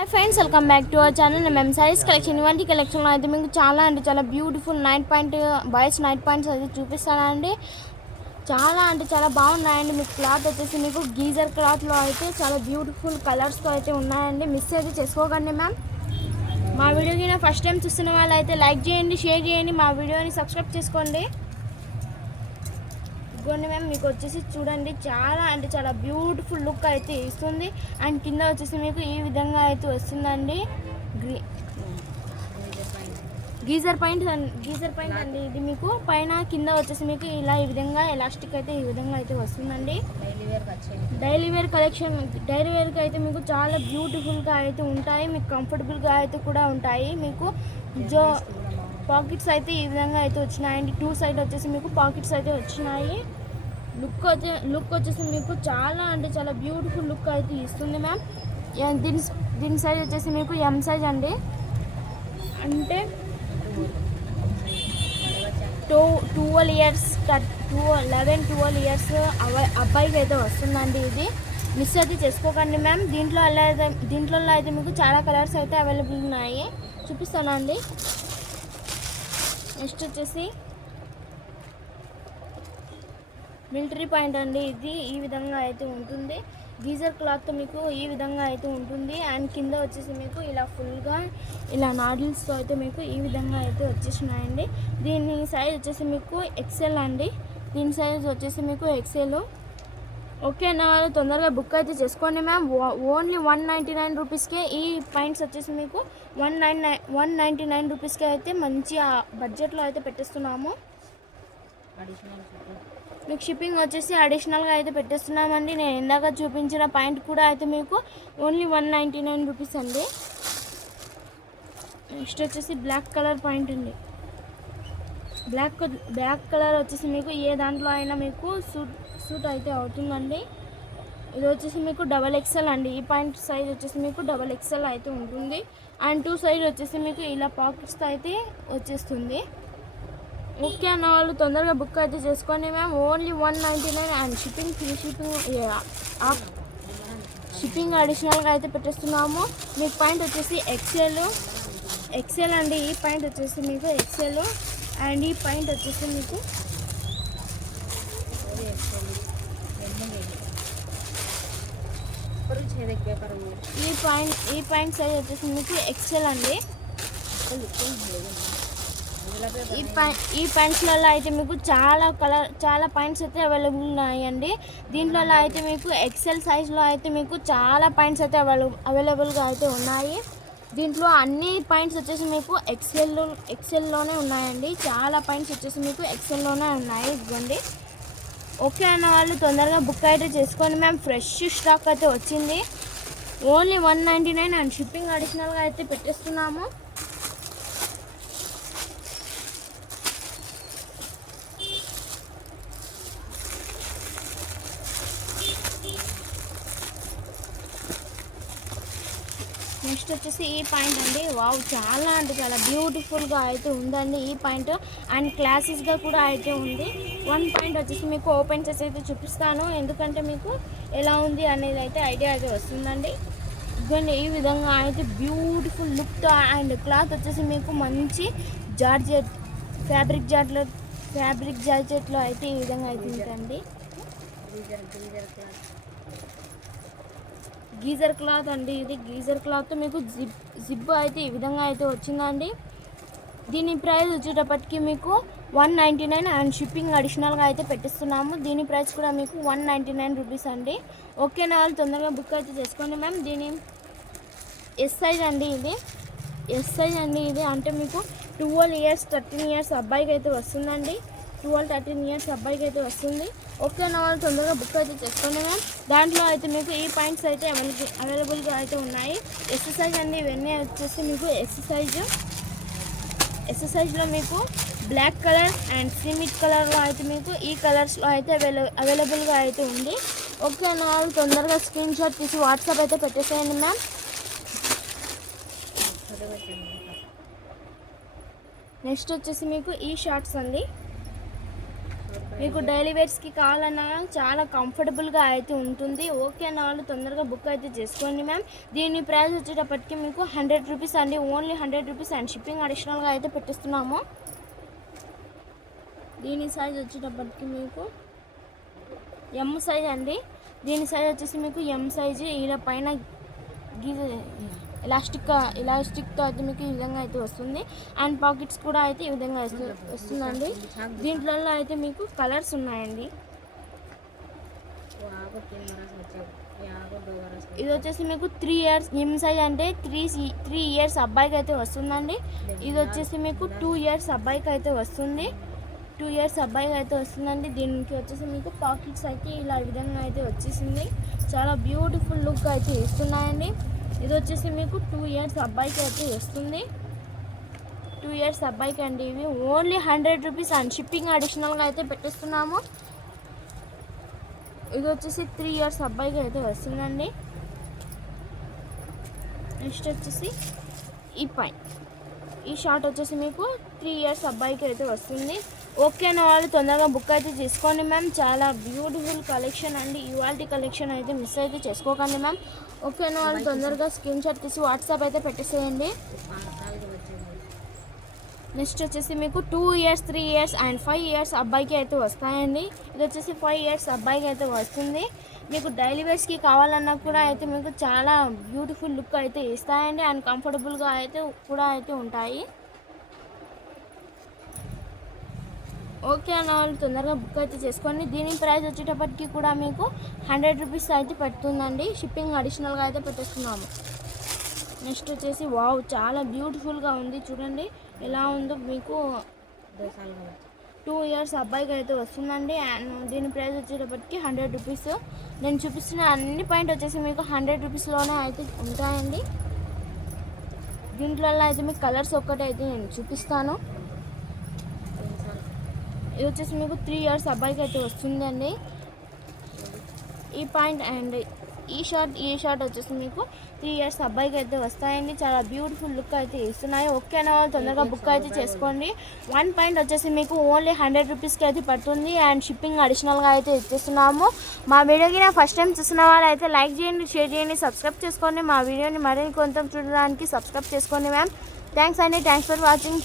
Hi friends, welcome back to our channel. మేము saris collection ఇలాంటి కలెక్షన్లో అయితే మీకు చాలా అంటే చాలా beautiful night point boys night pants అయితే చూపిస్తానండి. చాలా అంటే చాలా బాగున్నాయండి. మీకు క్లాత్ వచ్చేసి మీకు గీజర్ క్లాత్లో అయితే చాలా బ్యూటిఫుల్ కలర్స్తో అయితే ఉన్నాయండి. మిస్ అయితే చేసుకోకండి మ్యామ్. మా వీడియోకి ఫస్ట్ టైం చూస్తున్న వాళ్ళు అయితే లైక్ చేయండి, షేర్ చేయండి, మా వీడియోని సబ్స్క్రైబ్ చేసుకోండి. ఇదిగోండి మ్యామ్, మీకు వచ్చేసి చూడండి చాలా అంటే చాలా బ్యూటిఫుల్ లుక్ అయితే ఇస్తుంది. అండ్ కింద వచ్చేసి మీకు ఈ విధంగా అయితే వస్తుందండి. గీజర్ పాయింట్ అండి ఇది. మీకు పైన కింద వచ్చేసి మీకు ఇలా ఈ విధంగా ఎలాస్టిక్ అయితే ఈ విధంగా అయితే వస్తుందండి. డైలీ వేర్ కలెక్షన్, డైలీ వేర్కి అయితే మీకు చాలా బ్యూటిఫుల్గా అయితే ఉంటాయి. మీకు కంఫర్టబుల్గా అయితే కూడా ఉంటాయి. మీకు పాకెట్స్ అయితే ఈ విధంగా అయితే వచ్చినాయండి. టూ సైడ్ వచ్చేసి మీకు పాకెట్స్ అయితే వచ్చినాయి. లుక్ వచ్చేసి మీకు చాలా అంటే చాలా బ్యూటిఫుల్ లుక్ అయితే ఇస్తుంది మ్యామ్. దీని సైజ్ వచ్చేసి మీకు ఎం సైజ్ అండి. అంటే 12 ఇయర్స్ అబ్బాయికి అయితే వస్తుందండి. ఇది మిస్ అయితే చేసుకోకండి మ్యామ్. దీంట్లో అయితే మీకు చాలా కలర్స్ అయితే అవైలబుల్ ఉన్నాయి, చూపిస్తాను అండి. నెక్స్ట్ వచ్చేసి మిలిటరీ పాయింట్ అండి. ఇది ఈ విధంగా అయితే ఉంటుంది. గీజర్ క్లాత్తో మీకు ఈ విధంగా అయితే ఉంటుంది. అండ్ కింద వచ్చేసి మీకు ఇలా ఫుల్గా ఇలా నాడిల్స్తో అయితే మీకు ఈ విధంగా అయితే వచ్చేసినాయండి. దీని సైజ్ వచ్చేసి మీకు ఎక్సెల్ అండి. దీని సైజ్ వచ్చేసి మీకు ఎక్సెల్. ఓకే అన్న వాళ్ళు తొందరగా బుక్ అయితే చేసుకోండి మ్యామ్. ఓన్లీ 199 రూపీస్కే ఈ పాయింట్స్ వచ్చేసి మీకు 199 రూపీస్కే అయితే మంచి బడ్జెట్లో అయితే పెట్టేస్తున్నాము. మీకు షిప్పింగ్ వచ్చేసి అడిషనల్గా అయితే పెట్టేస్తున్నామండి. నేను ఇందాక చూపించిన పాయింట్ కూడా అయితే మీకు ఓన్లీ 199 రూపీస్ అండి. నెక్స్ట్ వచ్చేసి బ్లాక్ కలర్ పాయింట్ అండి. బ్లాక్ కలర్ వచ్చేసి మీకు ఏ దాంట్లో అయినా మీకు సూట్ అయితే అవుతుందండి. ఇది వచ్చేసి మీకు XXL అండి. ఈ పాయింట్ సైజ్ వచ్చేసి మీకు XXL అయితే ఉంటుంది. అండ్ టూ సైడ్ వచ్చేసి మీకు ఇలా పాకెట్స్తో అయితే వచ్చేస్తుంది. ఓకే అన్న వాళ్ళు తొందరగా బుక్ అయితే చేసుకోండి మ్యామ్. ఓన్లీ 199 అండ్ షిప్పింగ్ అడిషనల్గా అయితే పెట్టేస్తున్నాము. మీకు పాయింట్ వచ్చేసి ఎక్సెల్ అండి. ఈ పాయింట్ వచ్చేసి మీకు ఎక్సెల్. అండ్ ఈ పాయింట్ వచ్చేసి మీకు ఈ పాయింట్ సైజ్ వచ్చేసి మీకు ఎక్సెల్ అండి. ఈ పాయింట్స్లలో అయితే మీకు చాలా పాయింట్స్ అయితే అవైలబుల్ ఉన్నాయండి. దీంట్లో అయితే మీకు ఎక్సెల్ సైజ్లో అయితే మీకు చాలా పాయింట్స్ అయితే అవైలబుల్గా అయితే ఉన్నాయి. దీంట్లో అన్ని పాయింట్స్ వచ్చేసి మీకు ఎక్సెల్లోనే ఉన్నాయండి. చాలా పాయింట్స్ వచ్చేసి మీకు ఎక్సెల్లోనే ఉన్నాయి. ఇదిగోండి. ఓకే అన్న వాళ్ళు తొందరగా బుక్ అయితే చేసుకోండి మ్యామ్. ఫ్రెష్ స్టాక్ అయితే వచ్చింది. ఓన్లీ 199 అండ్ షిప్పింగ్ అడిషనల్గా అయితే పెట్టేస్తున్నాము. నెక్స్ట్ వచ్చేసి ఈ పాయింట్ అండి. వావ్, చాలా అంటే చాలా బ్యూటిఫుల్గా అయితే ఉందండి ఈ పాయింట్. అండ్ క్లాసెస్గా కూడా అయితే ఉంది. వన్ పాయింట్ వచ్చేసి మీకు ఓపెన్ చేసి అయితే చూపిస్తాను, ఎందుకంటే మీకు ఎలా ఉంది అనేది అయితే ఐడియా అయితే వస్తుందండి. ఇదిగోండి, ఈ విధంగా అయితే బ్యూటిఫుల్ లుక్తో అండ్ క్లాత్ వచ్చేసి మీకు మంచి జార్జెట్ ఫ్యాబ్రిక్ జార్జెట్లో అయితే ఈ విధంగా అయితే ఉందండి. గీజర్ క్లాత్ అండి. ఇది గీజర్ క్లాత్ మీకు జిప్ అయితే ఈ విధంగా అయితే వచ్చిందండి. దీని ప్రైస్ వచ్చేటప్పటికి మీకు 199 అండ్ షిప్పింగ్ అడిషనల్గా అయితే పెట్టిస్తున్నాము. దీని ప్రైస్ కూడా మీకు 199 రూపీస్ అండి. ఓకేనా వాళ్ళు తొందరగా బుక్ అయితే చేసుకోండి మ్యామ్. దీని ఎస్ సైజ్ అండి. ఇది ఎస్ సైజ్ అండి. ఇది అంటే మీకు 12 ఇయర్స్ 13 ఇయర్స్ అబ్బాయికి అయితే వస్తుందండి. 12-13 ఇయర్స్ అబ్బాయికి అయితే వస్తుంది. ఓకేనా వాళ్ళు తొందరగా బుక్ అయితే చేసుకోండి మ్యామ్. దాంట్లో అయితే మీకు ఈ పాయింట్స్ అయితే అవైలబుల్గా అయితే ఉన్నాయి. ఎస్ సైజ్ అండి. ఇవన్నీ వచ్చేసి మీకు ఎస్ సైజ్లో మీకు బ్లాక్ కలర్ అండ్ సిమిట్ కలర్లో అయితే మీకు ఈ కలర్స్లో అయితే అవైలబుల్గా అయితే ఉంది. ఓకేనా వాళ్ళు తొందరగా స్క్రీన్ షాట్ తీసి వాట్సాప్ అయితే పెట్టేసేయండి మ్యామ్. నెక్స్ట్ వచ్చేసి మీకు ఈ షార్ట్స్ అండి. మీకు డైలీ వేర్స్కి కావాలన్నా చాలా కంఫర్టబుల్గా అయితే ఉంటుంది. ఓకే అన్న వాళ్ళు తొందరగా బుక్ అయితే చేసుకోండి మ్యామ్. దీని ప్రైస్ వచ్చేటప్పటికి మీకు 100 రూపీస్ అండి, ఓన్లీ 100 రూపీస్ అండ్ షిప్పింగ్ అడిషనల్గా అయితే పెట్టిస్తున్నాము. దీని సైజ్ వచ్చేటప్పటికి మీకు ఎమ్ సైజ్ అండి. దీని సైజ్ వచ్చేసి మీకు ఎమ్ సైజు. ఇలా పైన ఎలాస్టిక్తో అయితే మీకు ఈ విధంగా అయితే వస్తుంది. అండ్ పాకెట్స్ కూడా అయితే ఈ విధంగా వస్తుందండి. దీంట్లో అయితే మీకు కలర్స్ ఉన్నాయండి. ఇది వచ్చేసి మీకు 3 ఇయర్స్ ఎమ్ సైజ్ అంటే 3 ఇయర్స్ అబ్బాయికి అయితే వస్తుందండి. ఇది వచ్చేసి మీకు 2 ఇయర్స్ అబ్బాయికి అయితే వస్తుంది. 2 ఇయర్స్ అబ్బాయికి అయితే వస్తుందండి. దీనికి వచ్చేసి మీకు పాకెట్స్ అయితే ఇలా విధంగా అయితే వచ్చేసింది. చాలా బ్యూటిఫుల్ లుక్ అయితే ఇస్తున్నాయండి. ఇది వచ్చేసి మీకు 2 ఇయర్స్ అబ్బాయికి అయితే వస్తుంది. 2 ఇయర్స్ అబ్బాయికి అండి. ఇవి ఓన్లీ 100 రూపీస్ అండ్ షిప్పింగ్ అడిషనల్గా అయితే పెట్టిస్తున్నాము. ఇది వచ్చేసి 3 ఇయర్స్ అబ్బాయికి అయితే వస్తుందండి. నెక్స్ట్ వచ్చేసి ఈ షార్ట్ వచ్చేసి మీకు 3 ఇయర్స్ అబ్బాయికి అయితే వస్తుంది. ఓకే అన్న వాళ్ళు తొందరగా బుక్ అయితే చేసుకోండి మ్యామ్. చాలా బ్యూటిఫుల్ కలెక్షన్ అండి. ఇవాల్టి కలెక్షన్ అయితే మిస్ అయితే చేసుకోకండి మ్యామ్. ఓకే అన్న వాళ్ళు తొందరగా స్క్రీన్ షాట్ తీసి వాట్సాప్ అయితే పెట్టేసేయండి. నెక్స్ట్ వచ్చేసి మీకు 2 ఇయర్స్ 3 ఇయర్స్ అండ్ 5 ఇయర్స్ అబ్బాయికి అయితే వస్తాయండి. ఇది వచ్చేసి 5 ఇయర్స్ అబ్బాయికి అయితే వస్తుంది. మీకు డైలీ వేర్స్కి కావాలన్నా కూడా అయితే మీకు చాలా బ్యూటిఫుల్ లుక్ అయితే ఇస్తాయండి. అండ్ కంఫర్టబుల్గా అయితే కూడా అయితే ఉంటాయి. ఓకే అన్న వాళ్ళు తొందరగా బుక్ అయితే చేసుకోండి. దీని ప్రైస్ వచ్చేటప్పటికి కూడా మీకు 100 రూపీస్ అయితే పడుతుందండి. షిప్పింగ్ అడిషనల్గా అయితే పెట్టేస్తున్నాము. నెక్స్ట్ వచ్చేసి వావ్, చాలా బ్యూటిఫుల్గా ఉంది. చూడండి ఎలా ఉందో. మీకు 2 ఇయర్స్ అబ్బాయికి అయితే వస్తుందండి. అండ్ దీని ప్రైస్ వచ్చేటప్పటికి 100 రూపీస్. నేను చూపిస్తున్న అన్ని పాయింట్ వచ్చేసి మీకు 100 రూపీస్లోనే అయితే ఉంటాయండి. దీంట్లో అయితే మీకు కలర్స్ ఒక్కటే అయితే నేను చూపిస్తాను. ఇది వచ్చేసి మీకు 3 ఇయర్స్ అబ్బాయికి అయితే వస్తుందండి. ఈ పాయింట్ అండ్ ఈ షార్ట్ వచ్చేసి మీకు 3 ఇయర్స్ అబ్బాయికి అయితే వస్తాయండి. చాలా బ్యూటిఫుల్ లుక్ అయితే ఇస్తున్నాయి. ఓకే అన్న వాళ్ళు తొందరగా బుక్ అయితే చేసుకోండి. 1 పాయింట్ వచ్చేసి మీకు ఓన్లీ 100 రూపీస్కి అయితే పడుతుంది. అండ్ షిప్పింగ్ అడిషనల్గా అయితే ఇచ్చేస్తున్నాము. మా వీడియోకి నా ఫస్ట్ టైం చూసిన వాళ్ళు అయితే లైక్ చేయండి, షేర్ చేయండి, సబ్స్క్రైబ్ చేసుకోండి. మా వీడియోని మరిన్ని కొంత చూడడానికి సబ్స్క్రైబ్ చేసుకోండి మ్యామ్. థ్యాంక్స్ అండి. Thanks for watching.